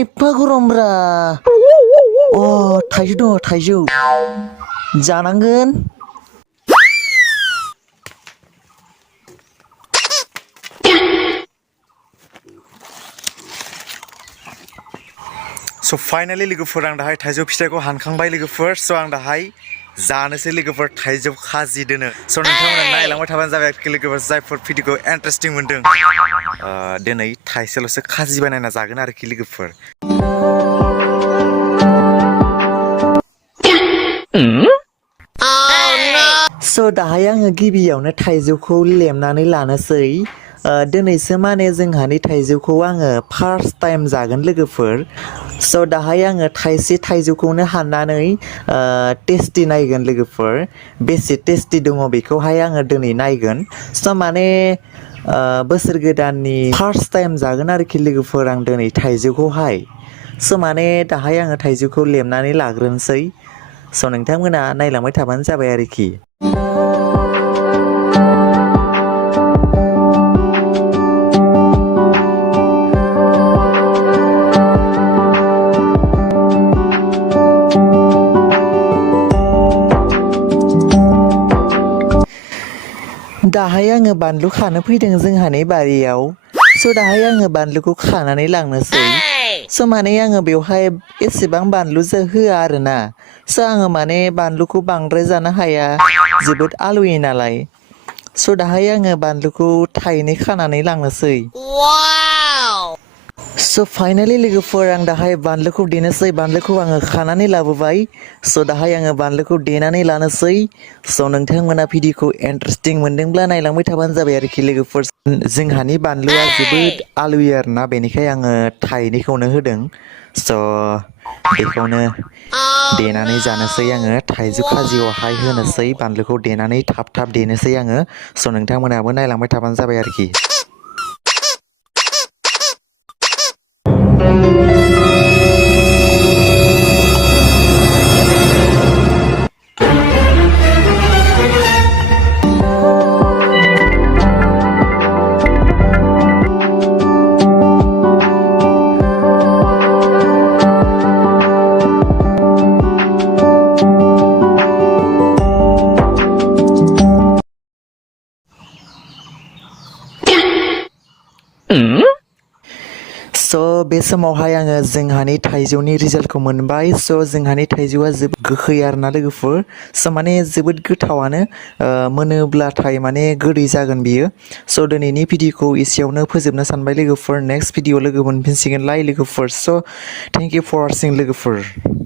एफा गरमब्रा थाइजौ दङ थाइजौ जानांगोन So finally लोगोफोर आं दाहाय थाइजौ फिथाइखौ हानखांबाय लोगोफोर स' आं दाहाय जानोसै लोगोफोर थाइजौ खाजि दोनो स' नोंथांमोना नायलांबाय थाबानो जाबाय लोगोफोर जायफोर भिडिअखौ इन्टारेस्टिं मोनदों दिनै थाइसेल'सो खाजि बानायना जागोन आरोखि लोगोफोर स' दाहाय आङो गिबियावनो थाइजौखौ लेमनानै लानोसै दिनैसो माने जोंहानि थाइजौखौ आङो फार्स्ट टाइम जागोन लोगोफोर स' दाहाय आङो थाइसे थाइजौखौनो हाननानै टेस्टि नायगोन लोगोफोर बेसे टेस्टि दङ बेखौहाय आङो दिनै नायगोन स' माने बोसोर गोदाननि फार्स्ट टाइम जागोन आरोखि लोगोफोर आं दिनै थाइजौखौहाय स' माने दाहाय आङो थाइजौखौ लेमनानै लाग्रोनोसै स' नोंथांमोना नायलांबाय थाबानो जाबाय आरोखि दाहाय आङो बानलु खानो फैदों जोंहानि बारियाव स' दाहाय आङो बानलुखौ खानानै लांनोसै स' माने आङो बेवहाय एसेबां बानलु होआ आरोना स' आङो माने बानलुखौ बांद्राय जानो हाया जोबोद आलुयो नालाय स' दाहाय आङो बानलुखौ थाइनै खानानै लांनोसै स' फाइनालि लोगोफोर आं दाहाय बानलुखौ देनोसै बानलुखौ आङो खानानै लाबोबाय स' दाहाय आङो बानलुखौ देनानै लानोसै स' नोंथांमोना भिडिअखौ इन्टारेस्टिं मोनदोंब्ला नायलांबाय थाबानो जाबाय आरोखि लोगोफोर जोंहानि बानलुआ जोबोद आलुयो आरोना बेनिखाय आङो थाइनैखौनो होदों स' बेखौनो देनानै जानोसै आङो थाइजौ खाजियावहाय होनोसै बानलुखौ देनानै थाब थाब देनोसै आङो स' नोंथांमोनाबो नायलांबाय थाबानो जाबाय आरोखि स' बे समावहाय आङो जोंहानि थाइजौनि रिजाल्टखौ मोनबाय स' जोंहानि थाइजौआ जोबोद गोखै आरोना लोगोफोर स' माने जोबोद गोथावानो मोनोब्लाथाय माने गोदै जागोन बियो स' दिनैनि भिडिअखौ एसेयावनो फोजोबनो सानबाय लोगोफोर नेक्स्ट भिडिअ लोगो मोनफिनसिगोनलाय लोगोफोर स' थेंक इउ फर वाचिं लोगोफोर